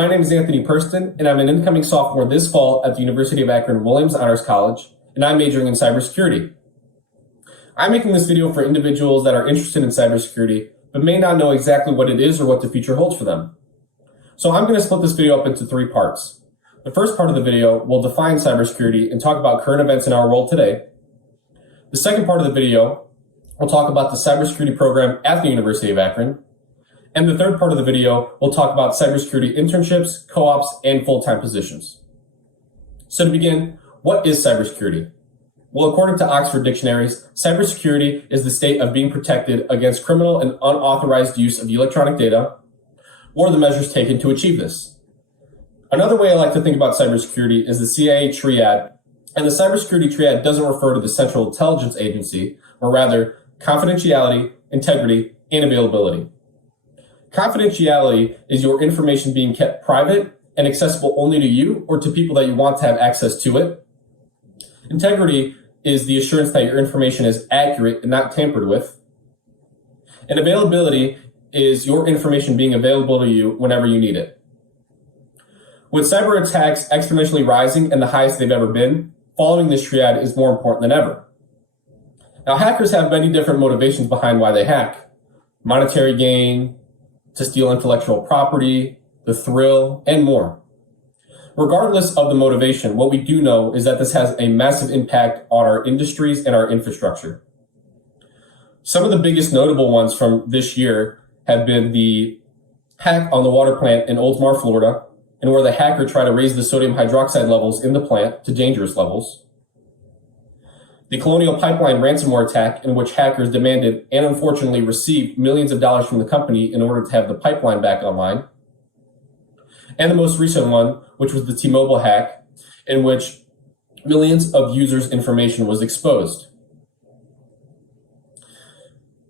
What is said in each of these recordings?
My name is Anthony Perstin, and I'm an incoming sophomore this fall at the University of Akron Williams Honors College, and I'm majoring in cybersecurity. I'm making this video for individuals that are interested in cybersecurity, but may not know exactly what it is or what the future holds for them. So I'm going to split this video up into 3 parts. The first part of the video will define cybersecurity and talk about current events in our world today. The second part of the video will talk about the cybersecurity program at the University of Akron. And the third part of the video will talk about cybersecurity internships, co-ops, and full-time positions. So to begin, what is cybersecurity? Well, according to Oxford dictionaries, cybersecurity is the state of being protected against criminal and unauthorized use of electronic data, or the measures taken to achieve this. Another way I like to think about cybersecurity is the CIA triad, and the cybersecurity triad doesn't refer to the Central Intelligence Agency, or rather, confidentiality, integrity, and availability. Confidentiality is your information being kept private and accessible only to you or to people that you want to have access to it. Integrity is the assurance that your information is accurate and not tampered with. And availability is your information being available to you whenever you need it. With cyber attacks exponentially rising and the highest they've ever been, following this triad is more important than ever. Now, hackers have many different motivations behind why they hack. Monetary gain, to steal intellectual property, the thrill, and more. Regardless of the motivation, what we do know is that this has a massive impact on our industries and our infrastructure. Some of the biggest notable ones from this year have been the hack on the water plant in Oldsmar, Florida, and where the hacker tried to raise the sodium hydroxide levels in the plant to dangerous levels. The Colonial Pipeline ransomware attack, in which hackers demanded and unfortunately received millions of dollars from the company in order to have the pipeline back online. And the most recent one, which was the T-Mobile hack, in which millions of users' information was exposed.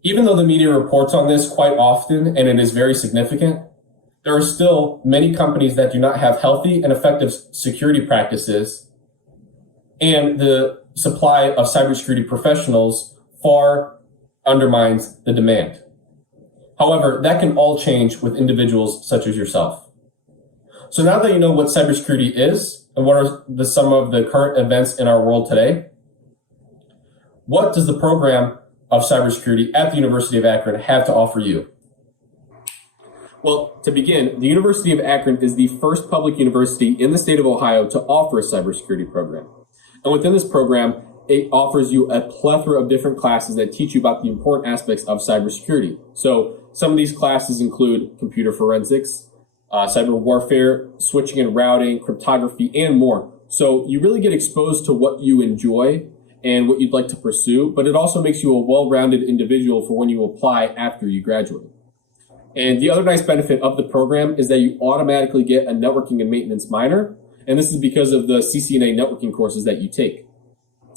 Even though the media reports on this quite often and it is very significant, there are still many companies that do not have healthy and effective security practices, and the supply of cybersecurity professionals far undermines the demand. However, that can all change with individuals such as yourself. So now that you know what cybersecurity is and what are some of the current events in our world today, what does the program of cybersecurity at the University of Akron have to offer you? Well, to begin, the University of Akron is the first public university in the state of Ohio to offer a cybersecurity program. And within this program, it offers you a plethora of different classes that teach you about the important aspects of cybersecurity. So some of these classes include computer forensics, cyber warfare, switching and routing, cryptography, and more. So you really get exposed to what you enjoy and what you'd like to pursue, but it also makes you a well-rounded individual for when you apply after you graduate. And the other nice benefit of the program is that you automatically get a networking and maintenance minor, and this is because of the CCNA networking courses that you take.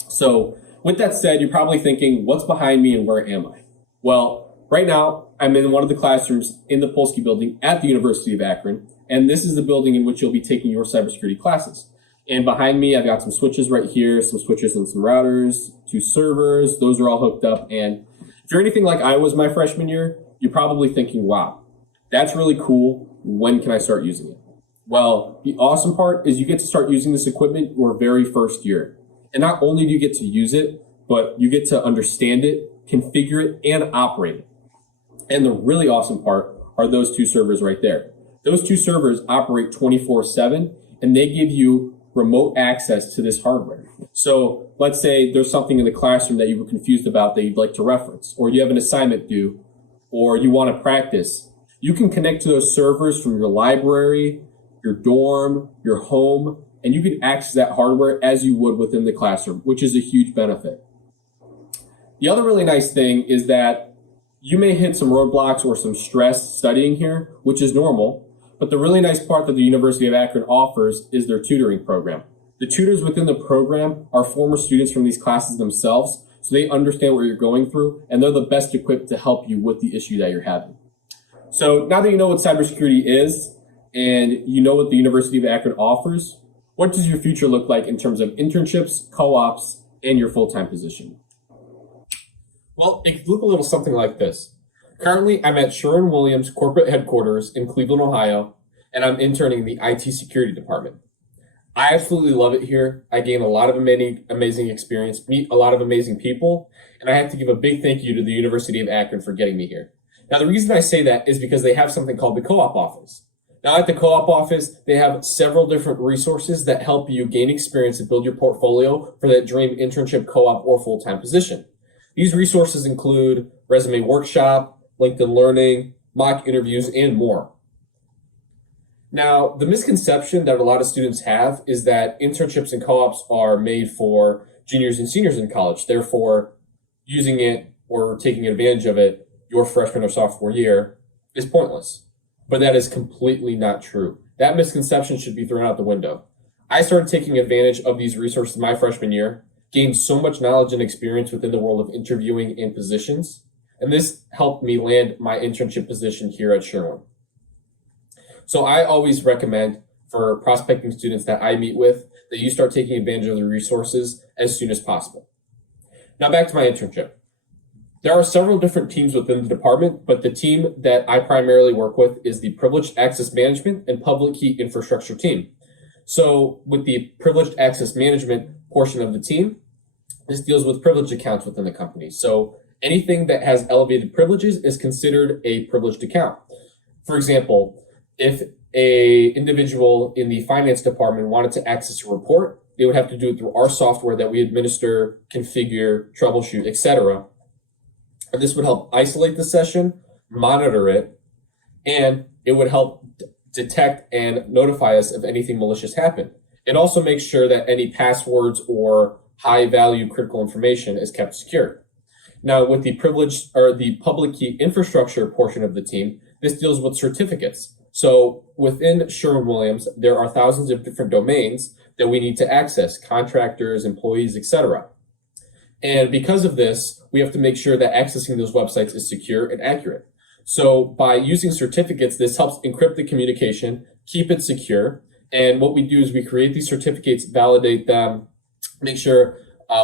So with that said, you're probably thinking, what's behind me and where am I? Well, right now, I'm in one of the classrooms in the Polsky building at the University of Akron, and this is the building in which you'll be taking your cybersecurity classes. And behind me, I've got some switches right here, some switches and some routers, 2 servers. Those are all hooked up. And if you're anything like I was my freshman year, you're probably thinking, wow, that's really cool. When can I start using it? Well, the awesome part is you get to start using this equipment your very first year. And not only do you get to use it, but you get to understand it, configure it, and operate it. And the really awesome part are those 2 servers right there. Those 2 servers operate 24/7, and they give you remote access to this hardware. So let's say there's something in the classroom that you were confused about that you'd like to reference, or you have an assignment due, or you want to practice. You can connect to those servers from your library, your dorm, your home, and you can access that hardware as you would within the classroom, which is a huge benefit. The other really nice thing is that you may hit some roadblocks or some stress studying here, which is normal, but the really nice part that the University of Akron offers is their tutoring program. The tutors within the program are former students from these classes themselves, so they understand what you're going through, and they're the best equipped to help you with the issue that you're having. So now that you know what cybersecurity is, and you know what the University of Akron offers, what does your future look like in terms of internships, co-ops, and your full-time position? Well, it could look a little something like this. Currently, I'm at Sherwin-Williams corporate headquarters in Cleveland, Ohio, and I'm interning in the IT security department. I absolutely love it here. I gain a lot of amazing experience, meet a lot of amazing people, and I have to give a big thank you to the University of Akron for getting me here. Now, the reason I say that is because they have something called the co-op office. Now, at the co-op office, they have several different resources that help you gain experience and build your portfolio for that dream internship, co-op, or full-time position. These resources include resume workshop, LinkedIn Learning, mock interviews, and more. Now, the misconception that a lot of students have is that internships and co-ops are made for juniors and seniors in college. Therefore, using it or taking advantage of it your freshman or sophomore year is pointless. But that is completely not true. That misconception should be thrown out the window. I started taking advantage of these resources my freshman year, gained so much knowledge and experience within the world of interviewing and positions, and this helped me land my internship position here at Sherwin. So I always recommend for prospecting students that I meet with that you start taking advantage of the resources as soon as possible. Now back to my internship. There are several different teams within the department, but the team that I primarily work with is the Privileged Access Management and Public Key Infrastructure team. So with the Privileged Access Management portion of the team, this deals with privileged accounts within the company. So anything that has elevated privileges is considered a privileged account. For example, if a individual in the finance department wanted to access a report, they would have to do it through our software that we administer, configure, troubleshoot, etc. And this would help isolate the session, monitor it, and it would help detect and notify us if anything malicious happened. It also makes sure that any passwords or high-value critical information is kept secure. Now, with the privileged or the public key infrastructure portion of the team, this deals with certificates. So within Sherwin-Williams, there are thousands of different domains that we need to access, contractors, employees, etc. And because of this, we have to make sure that accessing those websites is secure and accurate. So by using certificates, this helps encrypt the communication, keep it secure. And what we do is we create these certificates, validate them, make sure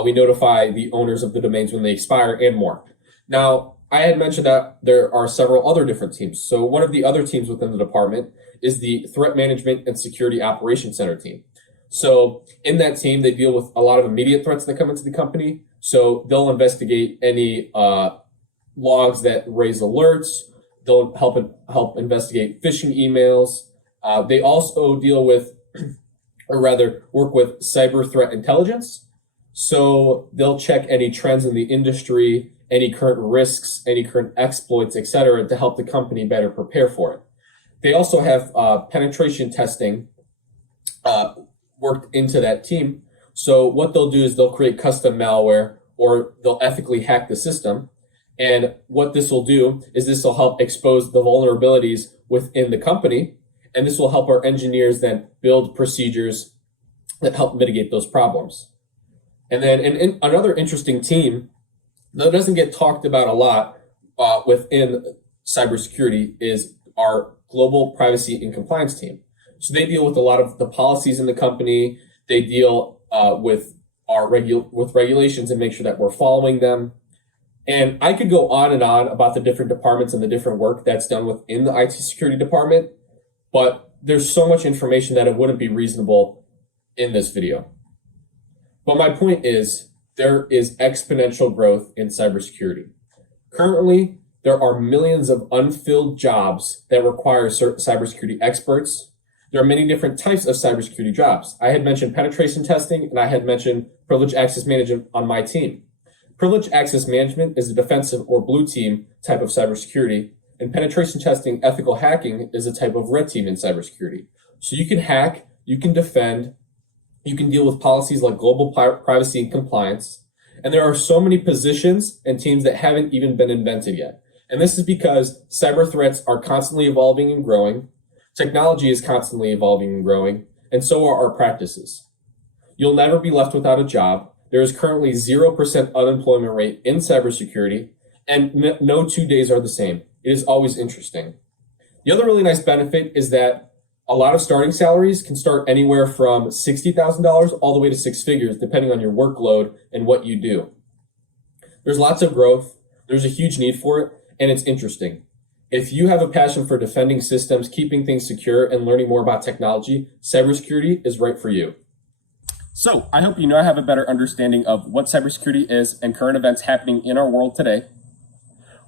we notify the owners of the domains when they expire, and more. Now, I had mentioned that there are several other different teams. So one of the other teams within the department is the Threat Management and Security Operations Center team. So in that team, they deal with a lot of immediate threats that come into the company. So they'll investigate any logs that raise alerts. They'll help investigate phishing emails. They also deal with, or rather work with cyber threat intelligence. So they'll check any trends in the industry, any current risks, any current exploits, etc., to help the company better prepare for it. They also have penetration testing worked into that team. So what they'll do is they'll create custom malware or they'll ethically hack the system. And what this will do is this will help expose the vulnerabilities within the company. And this will help our engineers then build procedures that help mitigate those problems. And then another interesting team that doesn't get talked about a lot within cybersecurity is our global privacy and compliance team. So they deal with a lot of the policies in the company. They deal with regulations and make sure that we're following them. And I could go on and on about the different departments and the different work that's done within the IT security department, but there's so much information that it wouldn't be reasonable in this video. But my point is, there is exponential growth in cybersecurity. Currently, there are millions of unfilled jobs that require cybersecurity experts. There are many different types of cybersecurity jobs. I had mentioned penetration testing, and I had mentioned privileged access management on my team. Privileged access management is a defensive or blue team type of cybersecurity, and penetration testing, ethical hacking, is a type of red team in cybersecurity. So you can hack, you can defend, you can deal with policies like global privacy and compliance. And there are so many positions and teams that haven't even been invented yet. And this is because cyber threats are constantly evolving and growing. Technology is constantly evolving and growing, and so are our practices. You'll never be left without a job. There is currently 0% unemployment rate in cybersecurity, and no 2 days are the same. It is always interesting. The other really nice benefit is that a lot of starting salaries can start anywhere from $60,000 all the way to six figures, depending on your workload and what you do. There's lots of growth. There's a huge need for it, and it's interesting. If you have a passion for defending systems, keeping things secure, and learning more about technology, cybersecurity is right for you. So I hope you now have a better understanding of what cybersecurity is and current events happening in our world today,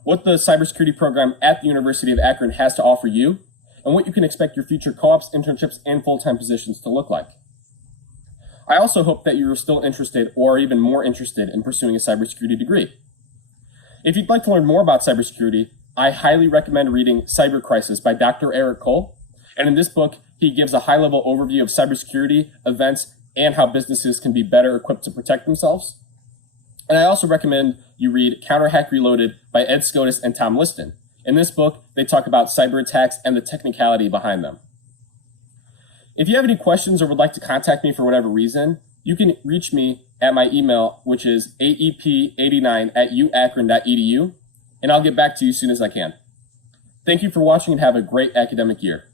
what the cybersecurity program at the University of Akron has to offer you, and what you can expect your future co-ops, internships, and full-time positions to look like. I also hope that you're still interested or even more interested in pursuing a cybersecurity degree. If you'd like to learn more about cybersecurity, I highly recommend reading Cyber Crisis by Dr. Eric Cole. And in this book, he gives a high-level overview of cybersecurity, events, and how businesses can be better equipped to protect themselves. And I also recommend you read Counter Hack Reloaded by Ed Scotus and Tom Liston. In this book, they talk about cyber attacks and the technicality behind them. If you have any questions or would like to contact me for whatever reason, you can reach me at my email, which is aep89@uakron.edu, and I'll get back to you as soon as I can. Thank you for watching and have a great academic year.